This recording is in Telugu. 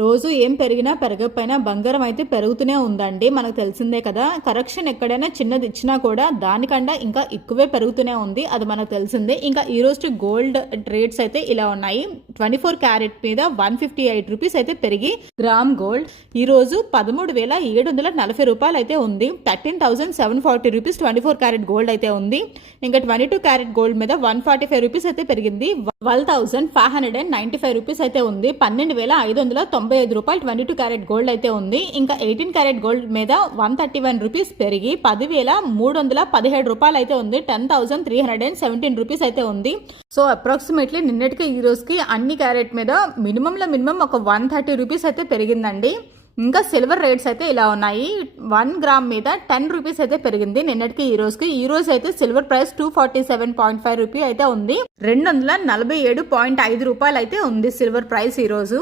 రోజు ఏం పెరిగినా పెరగకపోయినా బంగారం అయితే పెరుగుతూనే ఉందండి. మనకు తెలిసిందే కదా. కరెక్షన్ ఎక్కడైనా చిన్నది ఇచ్చినా కూడా దానికన్నా ఇంకా ఎక్కువే పెరుగుతూనే ఉంది. అది మనకు తెలిసిందే. ఇంకా ఈ రోజు గోల్డ్ రేట్స్ అయితే ఇలా ఉన్నాయి. 24 క్యారెట్ మీద 158 రూపీస్ అయితే పెరిగి గ్రామ్ గోల్డ్ ఈ రోజు 13,740 రూపాయలు అయితే ఉంది. 13,740 రూపీస్ 24 క్యారెట్ గోల్డ్ అయితే ఉంది. ఇంకా 22 క్యారెట్ గోల్డ్ మీద 145 రూపీస్ అయితే పెరిగింది. 12,595 రూపీస్ అయితే ఉంది. 12,595 రూపాయలు 22 క్యారెట్ గోల్డ్ అయితే ఉంది. ఇంకా 18 క్యారెట్ గోల్డ్ మీద 131 రూపీస్ పెరిగి 10,317 రూపాయలు అయితే ఉంది. 10,317 రూపీస్ అయితే ఉంది. సో అప్రాక్సిమేట్లీ నిన్నటికి ఈ రోజుకి అన్ని క్యారెట్ మీద మినిమం ఒక 130 రూపీస్ అయితే పెరిగిందండి. ఇంకా సిల్వర్ రేట్స్ అయితే ఇలా ఉన్నాయి. 1 గ్రామ్ మీద 10 రూపీస్ అయితే పెరిగింది నిన్నటికి ఈ రోజుకి. ఈ రోజు అయితే సిల్వర్ ప్రైస్ 247.5 రూపీ అయితే ఉంది. 247.5 రూపాయలు అయితే ఉంది సిల్వర్ ప్రైస్ ఈ రోజు.